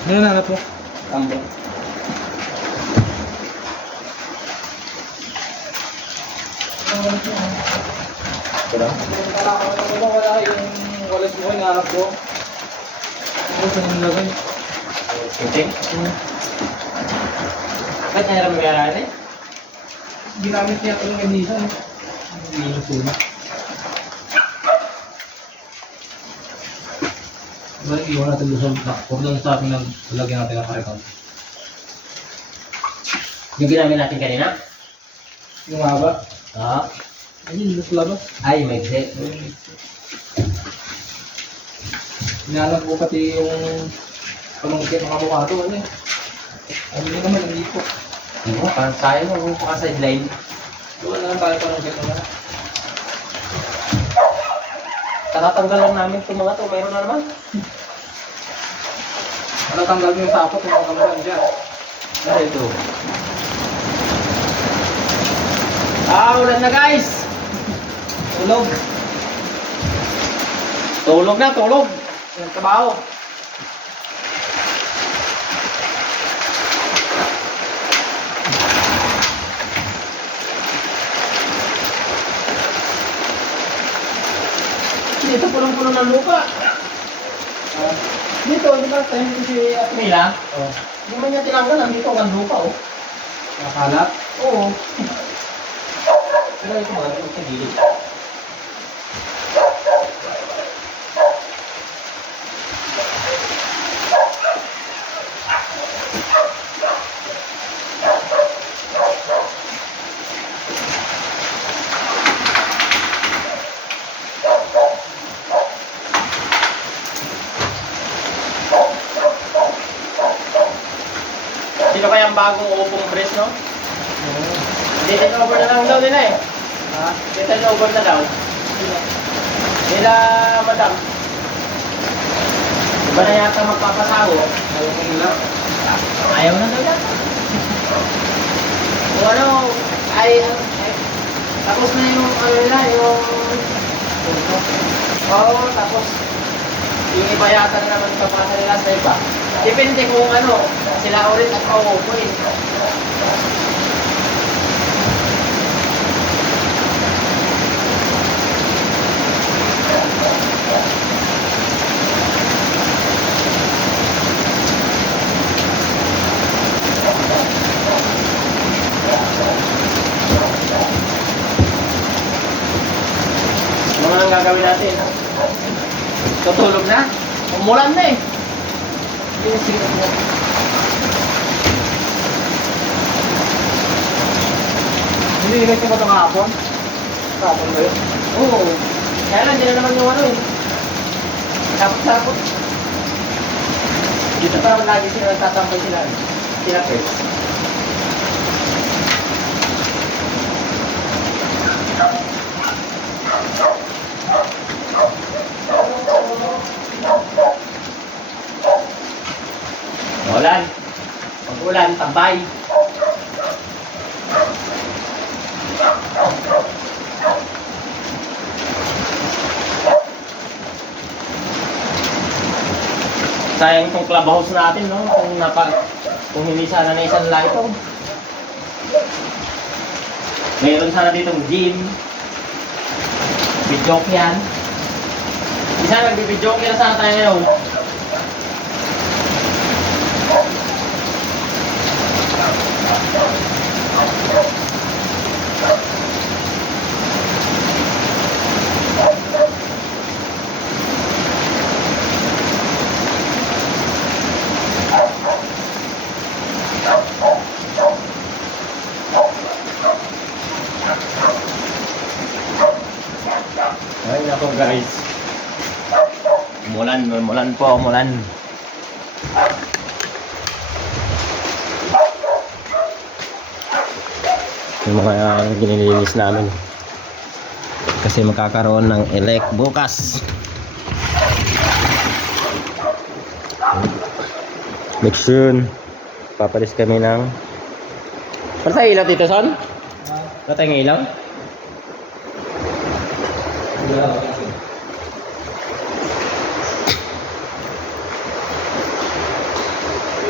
Ano nanap mo? Tambo. Wala. Wala yung walis mo, nanap ko. Ano sa nilagay? Kinting? Ba't niya naman mayroon eh? Ginamit niya ito ng ganisa. Hindi na sila. Balik iwan natin doon sa back. Huwag lang sa akin lang lagyan natin ang karekal. Yung ginamit natin kanina? Yung haba. Oo. Ayun, nasa labas. Ay, may set. Inalam ko pati yung pamangkin mga mukha ito. Ano eh. Ano nyo naman, hindi ko. Oo, parang tayo mo pa ka sideline. Doon na lang tayo pamangkin naman. Tatatanggal lang namin itong mga to. Mayroon na naman. Ano tanggal mo yung sapot, yung mga kamaran dyan. Ano ito? Ulan na guys! Tulog. Tulog na, tulog. Yung trabaho. Dito punong-puno ng lupa. Dito, di ba tayo dito si Atmila? Oh. Hindi man niya tinanggalan dito ang lupa oh. Nakalat. Oo. Pero ito mga ito sa gilid. Sino kaya ang bagong upong press, no? Hindi, over na lang daw nila eh. Ha? Dito over na daw. Nila, madam. Iba na yata magpapasago. Ayaw ko nila. Ayaw na daw yata. Kung ano, ay, tapos na yung, ano nila, yung... Oo, tapos, yung iba yata na naman papasa nila sa iba. Depende kung ano, sila ulit at pauupuin. Ano ang gagawin natin? Tutulog na? Umulan na eh. Hindi nilagay ko ba ito kahapon? Kahapon ba yun? Oo. Kaya lang, hindi na naman yung ano eh. Sapot-sapot. Dito parang lagi sila nagtatambay sila. Sila first. Ulan. Pag-ulan, tambay. Sayang itong clubhouse natin, no? Kung hindi sana na isang lang ito. Mayroon sana ditong gym. Bidyoke yan. Isa nagbibidyoke na sana tayo ngayon. Ay nako guys. Umulan po, umulan. Yung mga ginilinis namin. Kasi magkakaroon ng elect bukas. Next soon, papalis kami ng... Ano tayo ilaw dito, Son? Ano tayong ilaw?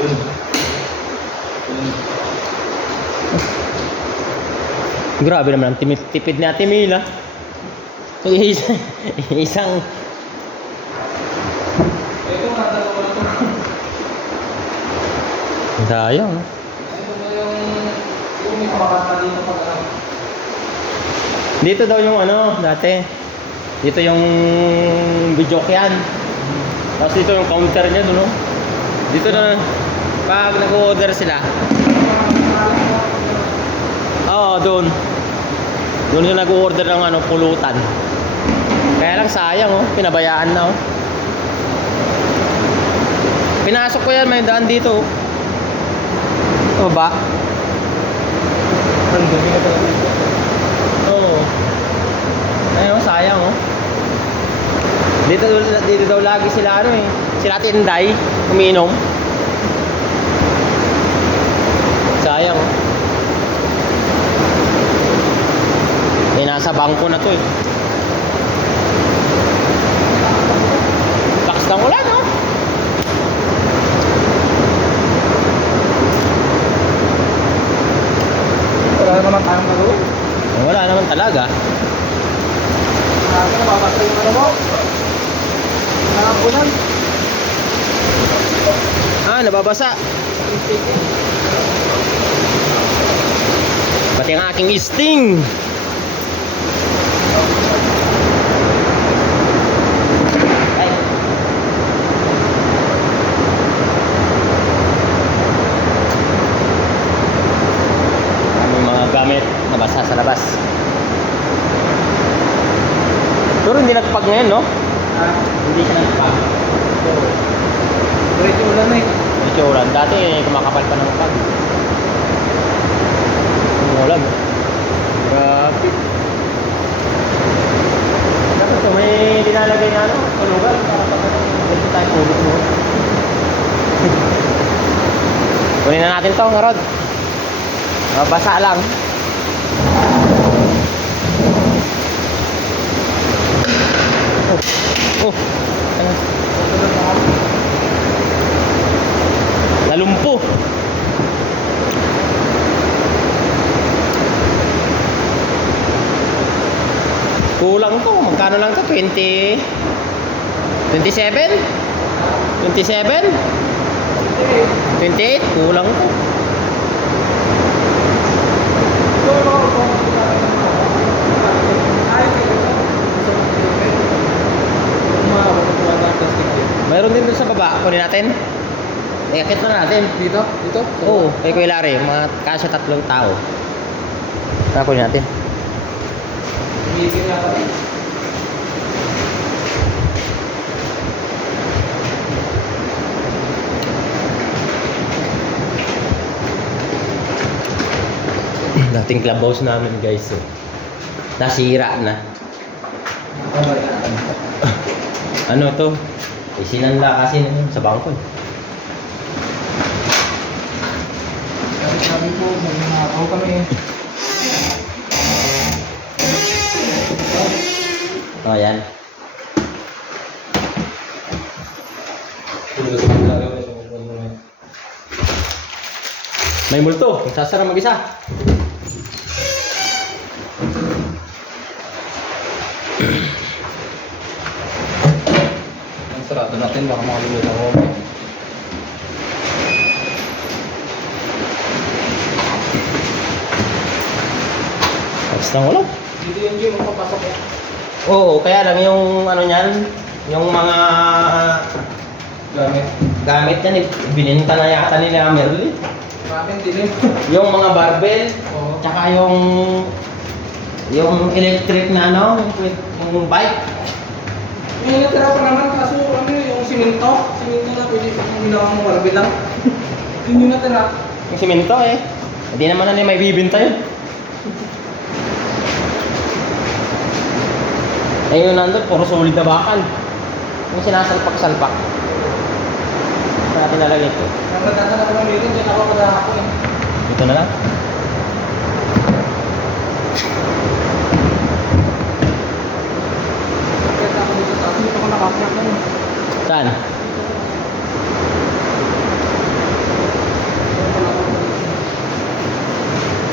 Grabe naman ang tipid ni Ate Mila. Isang Ito nga, dalawa na ito. sayang. No? Ito na yung may kumakanta dito pag ano. Dito daw yung ano, dati. Dito yung video yan. Tapos dito yung counter niya doon, no? Dito na, pag nag-order sila. Oo, doon. Doon sila nag-order ng ano, pulutan. Kaya lang sayang, oh. Pinabayaan na, oh. Pinasok ko yan, may daan dito, oh. O ba? Ang dumi na talaga. Oo. Ayun, sayang, oh. Dito daw lagi sila ano eh. Sila Tinday, umiinom. Sayang, oh. Eh, nasa bangko na to eh. Lakas ng ulan, oh. Wala naman tayong gagawin. Wala naman talaga. Sabi na babasa yung ano mo. Nakapunan. Ah, nababasa. Pati ang aking sting. Ay. Aming mga gamit nabasa sa labas. Pero hindi nagpag ngayon, no? Hindi siya nagpag. Diretso ulan na eh. Medyo ulan. Dati kumakapal pa ng pag. Ulan. Grabe. Dapat ito may dinalagay na ano, tulugan para pag ganito tayo tulog mo. Kunin na natin to, Rod. Basa lang. Oh. Ano? Nalumpo. Kulang to. Magkano lang to? 20? 27? 27? 28? Kulang to. Mayroon din doon sa baba. Kunin natin. Iakit na natin. Dito? Dito? Oo. Kay Kuya Larry. Mga kasya 3 tao. Kunin natin. Higil na tayo. Dating clubhouse namin guys. Eh. Nasira na. Ano to? Isinanla kasi sa bangko. Sabi ko, mag-nakaw kami. Oh, yan. May multo. Sasara mag-isa. Ang sarado natin, baka makalimutan ko. Tapos nang ulo. Dito yung gym, magpapasok eh. Oo, kaya lang yung ano niyan, yung mga Gamit. gamit niyan, bininta na yata nila Merly. Maraming dilim. Yung mga barbell, Oo. tsaka yung electric na ano, yung bike. May natira pa naman, kaso ano yung simento. Simento na pwede yung ginawa mo marami lang. Yun yung natira. Yung simento eh. Hindi naman na may bibinta yun. Eh yun nandun, puro solid na bakal. Yung sinasalpak-salpak. Natin nalagay ito. Ang nagtatala ko ng meeting, dyan ako kada ako eh. Ito na lang. Kaya ako dito sa atin, dito ako nakaplak na yun. Saan?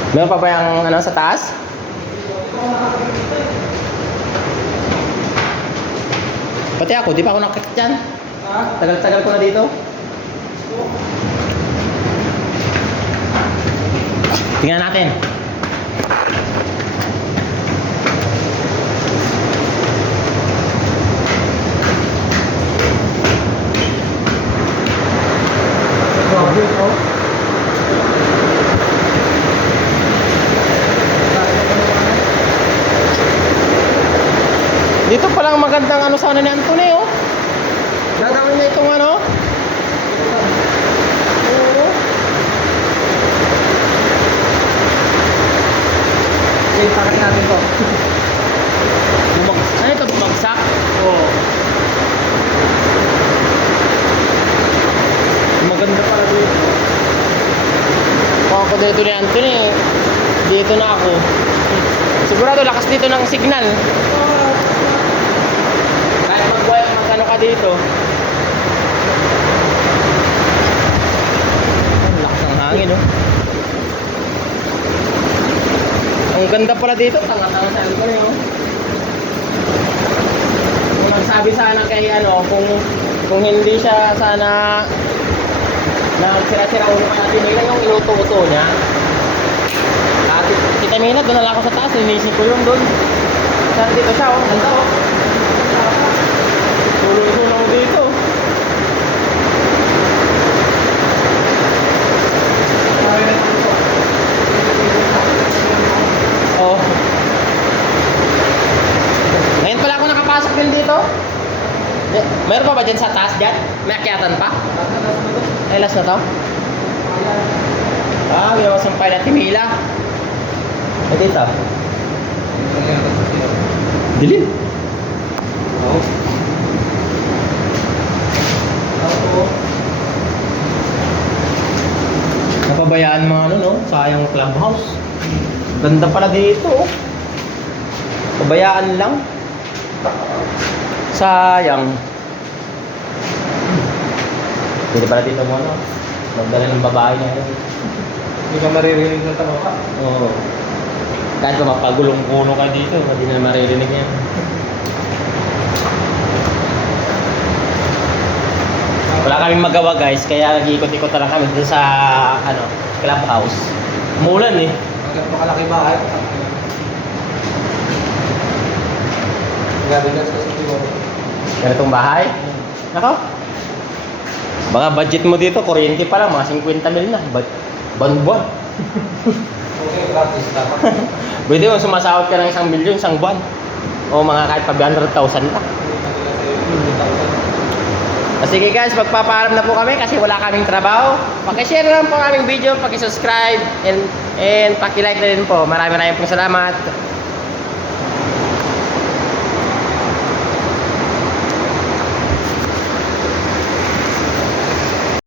Meron pa ba yung ano sa taas? Pati ako, di pa ako nakakit dyan. Ha? Tagal-tagal ko na dito. Tingnan natin. Grabe, oh. Dito palang magandang ano sana ni Anthony, oh. Dadawin niya itong ano. Oo. Okay, pakat natin to. Ano ito, bumagsak? Oo. Maganda pala dito. Kung ako dito ni Anthony, dito na ako. Sigurado lakas dito ng signal. Kahit mag-ano ka dito. Ang lakas ng hangin, oh. Ang ganda pala dito. Tanga-tanga sa Anthony, oh. Kung nagsabi sana kay ano, kung hindi siya sana nagsira-sira ulo kay Ate Mila yung inuto-uto niya. Ate, Tita Mila, doon na ako sa taas. Inisip ko yun doon. Saan dito siya, oh. Ganda, oh. Tulong-tulong dito. Oh. Ngayon pala ako nakapasok din dito. Meron pa ba dyan sa taas dyan? May akyatan pa? Ay, last na to? Ah, ginawa sampay na Timila. Eh, dito. Dilim. Oo. Napabayaan mga ano, no? Sayang clubhouse. Ganda pala dito, oh. Pabayaan lang. Sayang. Hindi pala dito mo, no? Magdala ng babae niya, no? Hindi ka maririnig ng tanong ka. Oo. Kahit kung mapagulong-puno ka dito, hindi na maririnig yan. Wala kaming magawa, guys, kaya nag-iikot-ikot na lang kami dun sa ano, clubhouse. Umulan eh. Ang ganito kalaki bahay. Grabe ka sa siguro. Ganitong bahay. Nako. Mga budget mo dito, kuryente pa lang, mga 50 mil na. Buwan-buwan. Okay, practice dapat. Pwede mo sumasahod ka ng 1 milyon, isang buwan. O mga kahit pa 100,000 lang. Sige guys, magpapaalam na po kami kasi wala kaming trabaho. Paki-share lang po ang aming video, paki-subscribe and paki-like na rin po. Maraming pong salamat.